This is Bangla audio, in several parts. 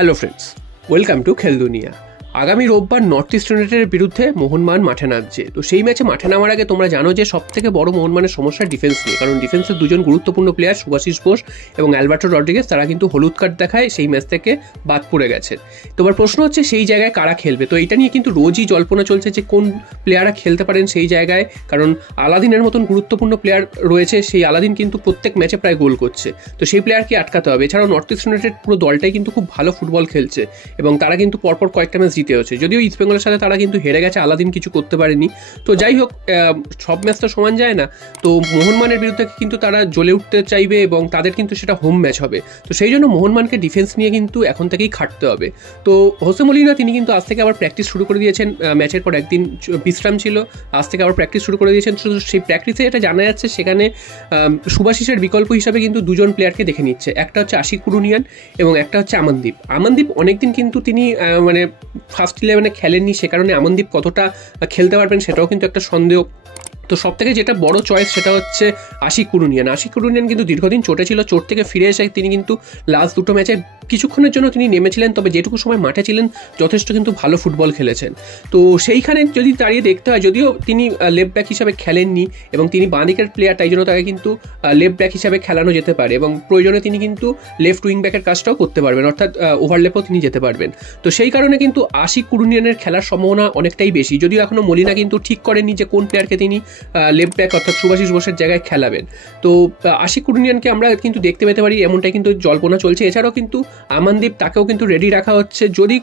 হ্যালো ফ্রেন্ডস, ওয়েলকাম টু খেল দুনিয়া। আগামী রোববার নর্থ ইস্ট ইউনাইটেডের বিরুদ্ধে মোহনবাগান মাঠে নামছে। তো সেই ম্যাচে মাঠে নামার আগে তোমরা জানো যে সব থেকে বড় মোহনবাগানের সমস্যা ডিফেন্স নিয়ে, কারণ ডিফেন্সের দুজন গুরুত্বপূর্ণ প্লেয়ার শুভাশিস বোস এবং অ্যালবার্টো রড্রিগেজ তারা কিন্তু হলুদ কার্ড দেখায় সেই ম্যাচ থেকে বাদ পড়ে গেছে। তোমার প্রশ্ন হচ্ছে সেই জায়গায় কারা খেলবে। তো এটা নিয়ে কিন্তু রোজই জল্পনা চলছে যে কোন প্লেয়াররা খেলতে পারেন সেই জায়গায়, কারণ আলাদিনের মতন গুরুত্বপূর্ণ প্লেয়ার রয়েছে। সেই আলাদিন কিন্তু প্রত্যেক ম্যাচে প্রায় গোল করছে, তো সেই প্লেয়ারকে আটকাতে হবে। এছাড়াও নর্থ ইস্ট ইউনাইটেড পুরো দলটাই কিন্তু খুব ভালো ফুটবল খেলছে এবং তারা কিন্তু পরপর কয়েকটা ম্যাচ জিতে হচ্ছে। যদিও ইস্ট বেঙ্গলের সাথে তারা কিন্তু হেরে গেছে, আলাদিন কিছু করতে পারেনি। তো যাই হোক, সব ম্যাচ তো সমান যায় না। তো মোহনবাগানের বিরুদ্ধে কিন্তু তারা জ্বলে উঠতে চাইবে এবং তাদের কিন্তু সেটা হোম ম্যাচ হবে। তো সেই জন্য মোহনবাগানকে ডিফেন্স নিয়ে কিন্তু এখন থেকেই খাটতে হবে। তো হোসে মলিনা তিনি কিন্তু আজ থেকে আবার প্র্যাকটিস শুরু করে দিয়েছেন। ম্যাচের পর একদিন বিশ্রাম ছিল, আজ থেকে আবার প্র্যাকটিস শুরু করে দিয়েছেন। সেই প্র্যাকটিসে এটা জানা যাচ্ছে সেখানে শুভাশিসের বিকল্প হিসাবে কিন্তু দুজন প্লেয়ারকে দেখে নিচ্ছে। একটা হচ্ছে আশিক কুরুনিয়ান এবং একটা হচ্ছে আমনদীপ। আমনদীপ অনেকদিন কিন্তু তিনি মানে ফার্স্ট 11-এ খেলেননি, সে কারণে আমনদীপ কতটা খেলতে পারবেন সেটাও কিন্তু একটা সন্দেহ। তো সব থেকে যেটা বড় চয়েস সেটা হচ্ছে আশিক কুরুনিয়ান। আশিক কুরুনিয়ান কিন্তু দীর্ঘদিন চোটে ছিল, চোট থেকে ফিরে এসে তিনি কিন্তু লাস্ট দুটো ম্যাচে কিছুক্ষণের জন্য তিনি নেমেছিলেন, তবে যেটুকু সময় মাঠে ছিলেন যথেষ্ট কিন্তু ভালো ফুটবল খেলেছেন। তো সেইখানে যদি দাঁড়িয়ে দেখতে হয়, যদিও তিনি লেফট ব্যাক হিসাবে খেলেননি এবং তিনি বাঁ দিকের প্লেয়ার, তাই জন্য তাকে কিন্তু লেফট ব্যাক হিসাবে খেলানো যেতে পারে এবং প্রয়োজনে তিনি কিন্তু লেফট উইং ব্যাকের কাজটাও করতে পারবেন, অর্থাৎ ওভারলেপও তিনি যেতে পারবেন। তো সেই কারণে কিন্তু আশিক কুরুনিয়ানের খেলার সম্ভাবনা অনেকটাই বেশি, যদিও এখনও মলিনা কিন্তু ঠিক করেননি যে কোন প্লেয়ারকে তিনি লেফট ব্যাক অর্থাৎ শুভাশিস বোসের জায়গায় খেলাবেন। তো আশিক কুরুনিয়ানকে আমরা কিন্তু দেখতে পেতে পারি, এমনটাই কিন্তু জল্পনা চলছে। এছাড়াও কিন্তু আমনদীপ, তাকেও কিন্তু রেডি রাখা হচ্ছে, যদি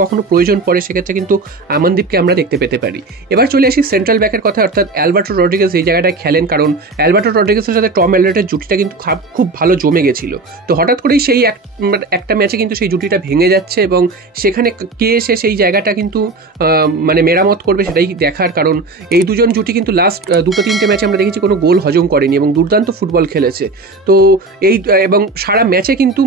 কখনো প্রয়োজন পড়ে সেক্ষেত্রে কিন্তু আমনদীপকে আমরা দেখতে পেতে পারি। এবার চলে আসি সেন্ট্রাল ব্যাকের কথা, অর্থাৎ অ্যালবার্টো রড্রিগেজ এই জায়গাটায় খেলেন, কারণ অ্যালবার্টো রড্রিগেজের সাথে টম অ্যালডারের জুটিটা কিন্তু খুব ভালো জমে গেছিল। তো হঠাৎ করেই সেই একটা ম্যাচে কিন্তু সেই জুটিটা ভেঙে যাচ্ছে এবং সেখানে কে এসে সেই জায়গাটা কিন্তু মানে মেরামত করবে সেটাই দেখার, কারণ এই দুজন জুটি কিন্তু লাস্ট 2-3টে ম্যাচে আমরা দেখেছি কোনো গোল হজম করেনি এবং দুর্দান্ত ফুটবল খেলেছে। তো এবং সারা ম্যাচে কিন্তু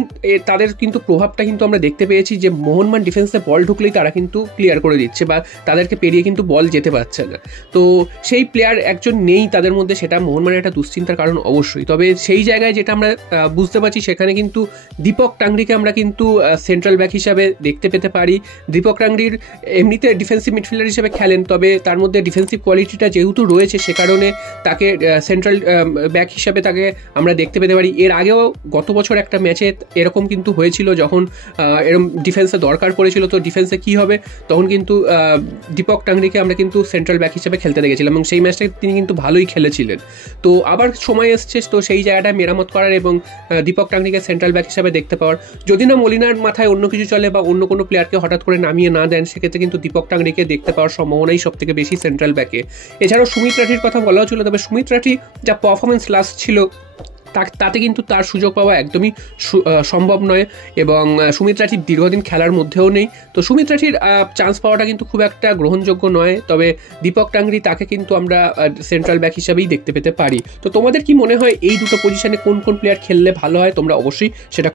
তাদের কিন্তু প্রভাবটা কিন্তু আমরা দেখতে পেয়েছি যে মোহনবাগান ডিফেন্সে বল ঢুকলেই তারা কিন্তু ক্লিয়ার করে দিচ্ছে বা তাদেরকে পেরিয়ে কিন্তু বল যেতে পারছে না। তো সেই প্লেয়ার একজন নেই তাদের মধ্যে, সেটা মোহনবাগানের একটা দুশ্চিন্তার কারণ অবশ্যই। তবে সেই জায়গায় যেটা আমরা বুঝতে পারছি সেখানে কিন্তু দীপক টাংরিকে আমরা কিন্তু সেন্ট্রাল ব্যাক হিসাবে দেখতে পেতে পারি। দীপক টাংরির এমনিতে ডিফেন্সিভ মিডফিল্ডার হিসেবে খেলেন, তবে তার মধ্যে ডিফেন্সিভ কোয়ালিটিটা যেহেতু রয়েছে সে কারণে তাকে সেন্ট্রাল ব্যাক হিসাবে তাকে আমরা দেখতে পেতে পারি। এর আগেও গত বছর একটা ম্যাচে এরকম কিন্তু হয়েছিল, যখন এরকম ডিফেন্সে দরকার পড়েছিল। তো ডিফেন্সে কী হবে, তখন কিন্তু দীপক টাংরিকে আমরা কিন্তু সেন্ট্রাল ব্যাক হিসেবে খেলতে দেখেছিলাম এবং সেই ম্যাচটা তিনি কিন্তু ভালোই খেলেছিলেন। তো আবার সময় এসছে তো সেই জায়গাটা মেরামত করার এবং দীপক টাংরিকে সেন্ট্রাল ব্যাক হিসেবে দেখতে পাওয়ার। যদি না মলিনার মাথায় অন্য কিছু চলে বা অন্য কোনো প্লেয়ারকে হঠাৎ করে নামিয়ে না দেন, সেক্ষেত্রে কিন্তু দীপক টাংরিকে দেখতে পাওয়ার সম্ভাবনাই সব থেকে বেশি সেন্ট্রাল ব্যাকে। এছাড়াও সুমিত রাঠির কথা বলাও ছিল, তবে সুমিত রাঠি যা পারফরমেন্স লাস্ট ছিল তাতে কিন্তু তার সুযোগ পাওয়া একদমই সম্ভব নয় এবং সুমিত রাঠির দীর্ঘদিন খেলার মধ্যেও নেই। তো সুমিত রাঠির চান্স পাওয়াটা কিন্তু খুব একটা গ্রহণযোগ্য নয়, তবে দীপক টাংরি তাকে কিন্তু আমরা সেন্ট্রাল ব্যাক হিসাবেই দেখতে পেতে পারি। তো তোমাদের কি মনে হয় এই দুটো পজিশনে কোন কোন প্লেয়ার খেললে ভালো হয়? তোমরা অবশ্যই সেটা